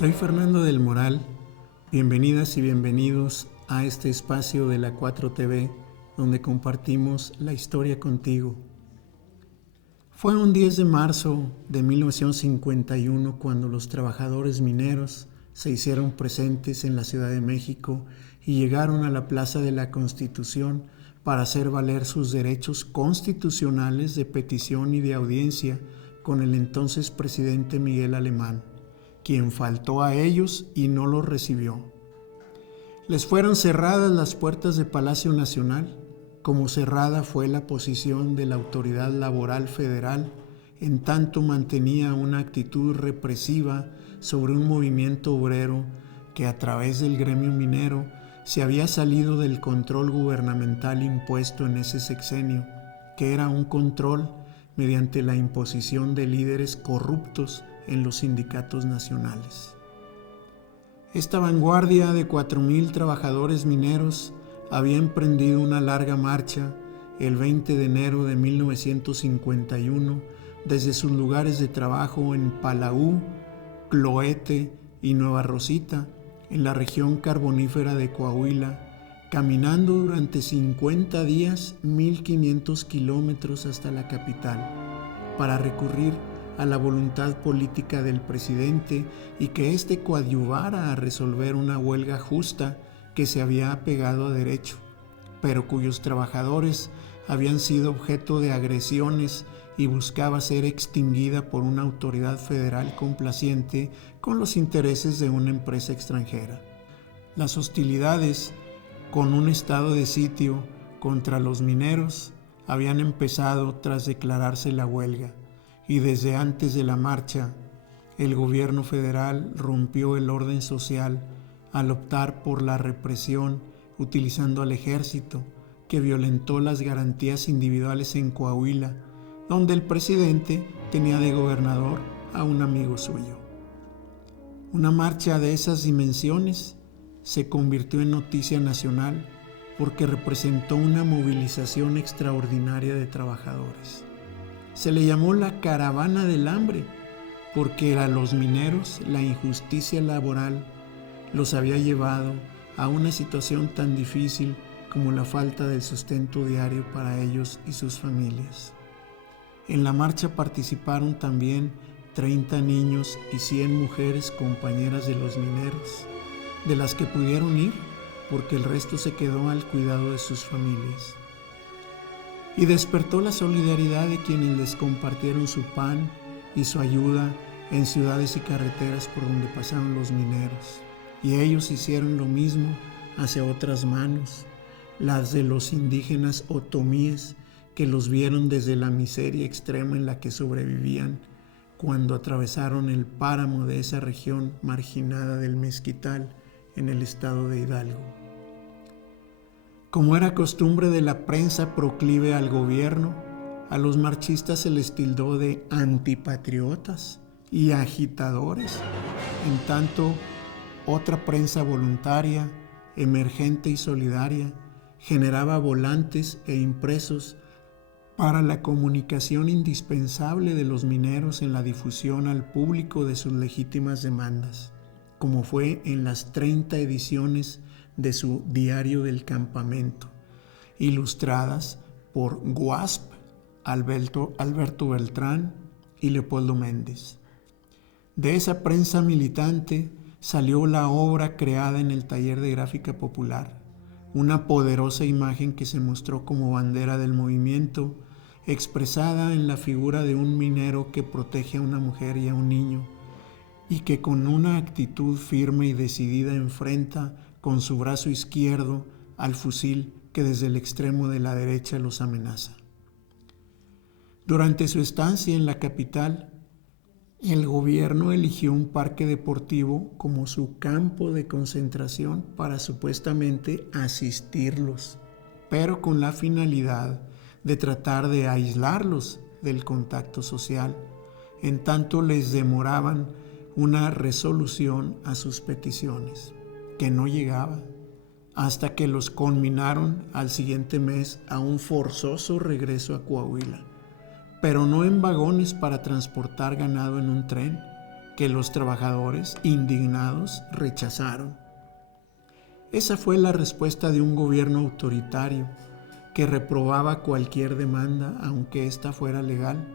Soy Fernando del Moral. Bienvenidas y bienvenidos a este espacio de la 4TV donde compartimos la historia contigo. Fue un 10 de marzo de 1951 cuando los trabajadores mineros se hicieron presentes en la Ciudad de México y llegaron a la Plaza de la Constitución para hacer valer sus derechos constitucionales de petición y de audiencia con el entonces presidente Miguel Alemán, quien faltó a ellos y no los recibió. Les fueron cerradas las puertas de Palacio Nacional, como cerrada fue la posición de la Autoridad Laboral Federal, en tanto mantenía una actitud represiva sobre un movimiento obrero que a través del gremio minero se había salido del control gubernamental impuesto en ese sexenio, que era un control mediante la imposición de líderes corruptos en los sindicatos nacionales. Esta vanguardia de 4,000 trabajadores mineros había emprendido una larga marcha el 20 de enero de 1951 desde sus lugares de trabajo en Palau, Cloete y Nueva Rosita, en la región carbonífera de Coahuila, caminando durante 50 días 1,500 kilómetros hasta la capital, para recurrir a la voluntad política del presidente y que éste coadyuvara a resolver una huelga justa que se había apegado a derecho, pero cuyos trabajadores habían sido objeto de agresiones y buscaba ser extinguida por una autoridad federal complaciente con los intereses de una empresa extranjera. Las hostilidades con un estado de sitio contra los mineros habían empezado tras declararse la huelga, y desde antes de la marcha, el gobierno federal rompió el orden social al optar por la represión utilizando al ejército, que violentó las garantías individuales en Coahuila, donde el presidente tenía de gobernador a un amigo suyo. Una marcha de esas dimensiones se convirtió en noticia nacional porque representó una movilización extraordinaria de trabajadores. Se le llamó la Caravana del Hambre porque a los mineros la injusticia laboral los había llevado a una situación tan difícil como la falta del sustento diario para ellos y sus familias. En la marcha participaron también 30 niños y 100 mujeres compañeras de los mineros, de las que pudieron ir porque el resto se quedó al cuidado de sus familias. Y despertó la solidaridad de quienes les compartieron su pan y su ayuda en ciudades y carreteras por donde pasaron los mineros. Y ellos hicieron lo mismo hacia otras manos, las de los indígenas otomíes, que los vieron desde la miseria extrema en la que sobrevivían cuando atravesaron el páramo de esa región marginada del Mezquital en el estado de Hidalgo. Como era costumbre de la prensa proclive al gobierno, a los marchistas se les tildó de antipatriotas y agitadores, en tanto otra prensa voluntaria, emergente y solidaria generaba volantes e impresos para la comunicación indispensable de los mineros en la difusión al público de sus legítimas demandas, como fue en las 30 ediciones de su Diario del Campamento, ilustradas por Guasp, Alberto Beltrán y Leopoldo Méndez. De esa prensa militante salió la obra creada en el Taller de Gráfica Popular, una poderosa imagen que se mostró como bandera del movimiento, expresada en la figura de un minero que protege a una mujer y a un niño, y que con una actitud firme y decidida enfrenta con su brazo izquierdo al fusil que desde el extremo de la derecha los amenaza. Durante su estancia en la capital, el gobierno eligió un parque deportivo como su campo de concentración para supuestamente asistirlos, pero con la finalidad de tratar de aislarlos del contacto social, en tanto les demoraban una resolución a sus peticiones, que no llegaba, hasta que los conminaron al siguiente mes a un forzoso regreso a Coahuila, pero no en vagones para transportar ganado en un tren, que los trabajadores, indignados, rechazaron. Esa fue la respuesta de un gobierno autoritario que reprobaba cualquier demanda, aunque ésta fuera legal,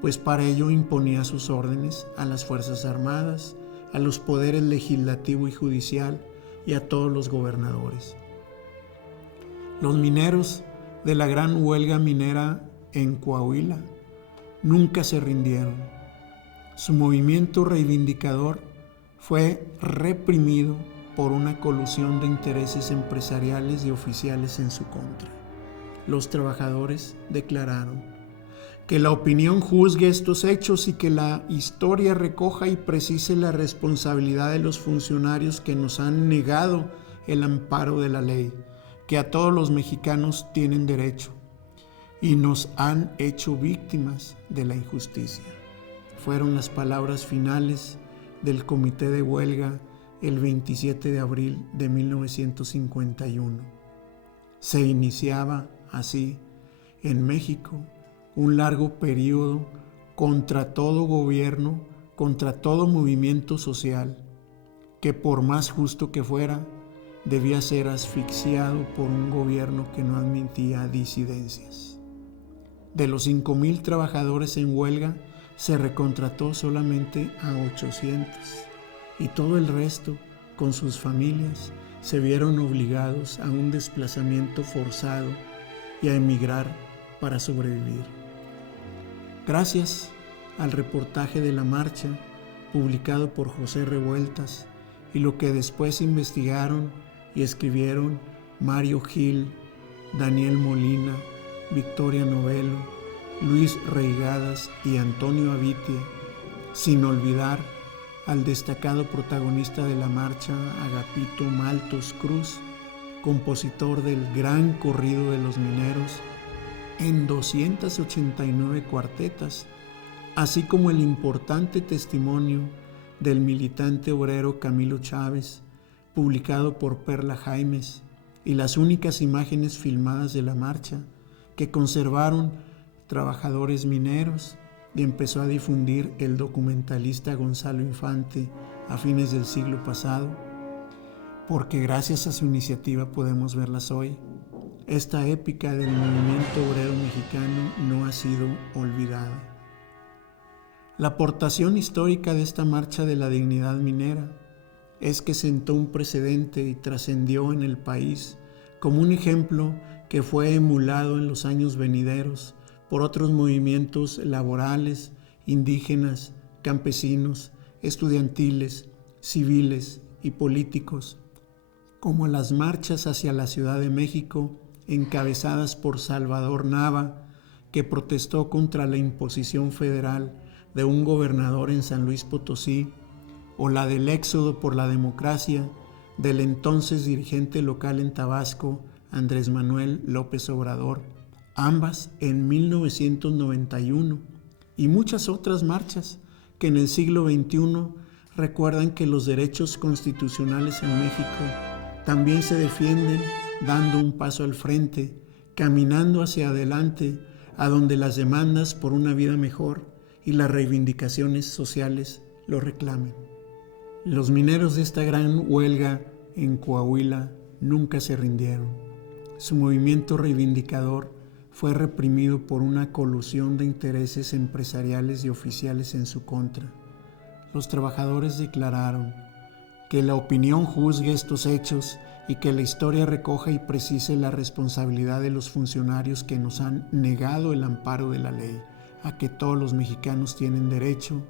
pues para ello imponía sus órdenes a las Fuerzas Armadas, a los poderes legislativo y judicial y a todos los gobernadores. Los mineros de la gran huelga minera en Coahuila nunca se rindieron. Su movimiento reivindicador fue reprimido por una colusión de intereses empresariales y oficiales en su contra. Los trabajadores declararon: que la opinión juzgue estos hechos y que la historia recoja y precise la responsabilidad de los funcionarios que nos han negado el amparo de la ley, que a todos los mexicanos tienen derecho y nos han hecho víctimas de la injusticia. Fueron las palabras finales del comité de huelga el 27 de abril de 1951. Se iniciaba así en México un largo periodo contra todo gobierno, contra todo movimiento social, que por más justo que fuera, debía ser asfixiado por un gobierno que no admitía disidencias. De los 5,000 trabajadores en huelga, se recontrató solamente a 800, y todo el resto, con sus familias, se vieron obligados a un desplazamiento forzado y a emigrar para sobrevivir. Gracias al reportaje de la marcha, publicado por José Revueltas, y lo que después investigaron y escribieron Mario Gil, Daniel Molina, Victoria Novello, Luis Reigadas y Antonio Abitia, sin olvidar al destacado protagonista de la marcha, Agapito Maltos Cruz, compositor del gran corrido de los mineros, en 289 cuartetas, así como el importante testimonio del militante obrero Camilo Chávez, publicado por Perla Jaimes, y las únicas imágenes filmadas de la marcha que conservaron trabajadores mineros, y empezó a difundir el documentalista Gonzalo Infante a fines del siglo pasado, porque gracias a su iniciativa podemos verlas hoy. Esta épica del movimiento obrero mexicano no ha sido olvidada. La aportación histórica de esta marcha de la dignidad minera es que sentó un precedente y trascendió en el país como un ejemplo que fue emulado en los años venideros por otros movimientos laborales, indígenas, campesinos, estudiantiles, civiles y políticos, como las marchas hacia la Ciudad de México, encabezadas por Salvador Nava, que protestó contra la imposición federal de un gobernador en San Luis Potosí, o la del éxodo por la democracia del entonces dirigente local en Tabasco, Andrés Manuel López Obrador, ambas en 1991, y muchas otras marchas que en el siglo XXI recuerdan que los derechos constitucionales en México también se defienden dando un paso al frente, caminando hacia adelante, a donde las demandas por una vida mejor y las reivindicaciones sociales lo reclamen. Los mineros de esta gran huelga en Coahuila nunca se rindieron. Su movimiento reivindicador fue reprimido por una colusión de intereses empresariales y oficiales en su contra. Los trabajadores declararon: que la opinión juzgue estos hechos y que la historia recoja y precise la responsabilidad de los funcionarios que nos han negado el amparo de la ley, a que todos los mexicanos tienen derecho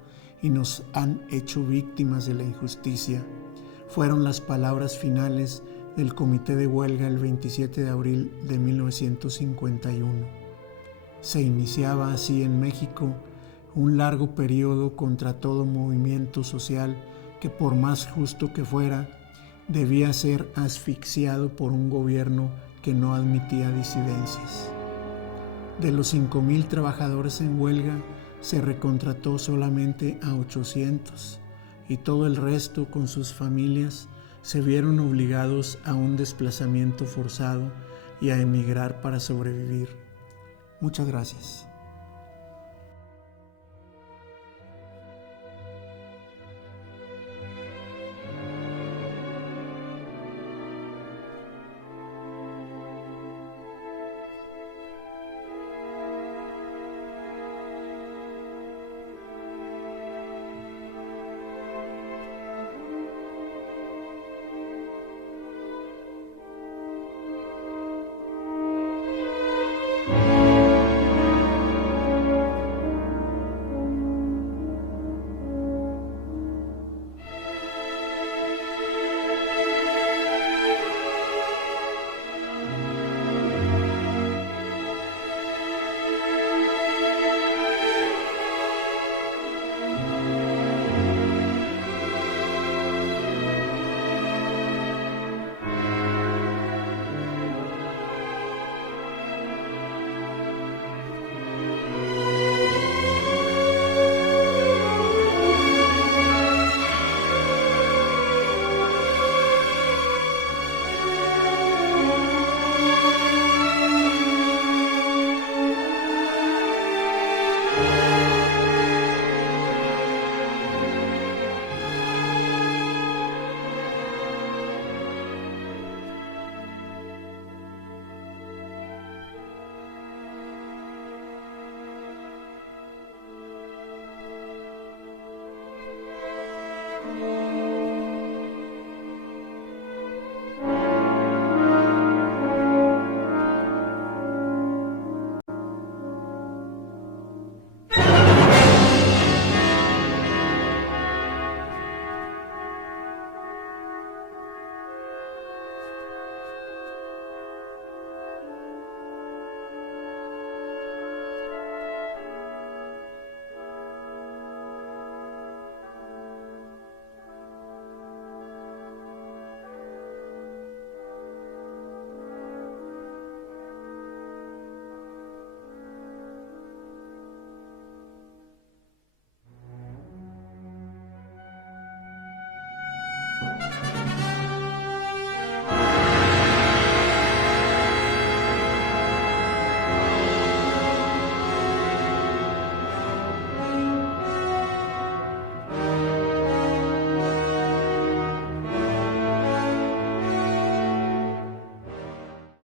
y nos han hecho víctimas de la injusticia. Fueron las palabras finales del comité de huelga el 27 de abril de 1951. Se iniciaba así en México un largo periodo contra todo movimiento social que, por más justo que fuera, debía ser asfixiado por un gobierno que no admitía disidencias. De los 5,000 trabajadores en huelga, se recontrató solamente a 800, y todo el resto, con sus familias, se vieron obligados a un desplazamiento forzado y a emigrar para sobrevivir. Muchas gracias.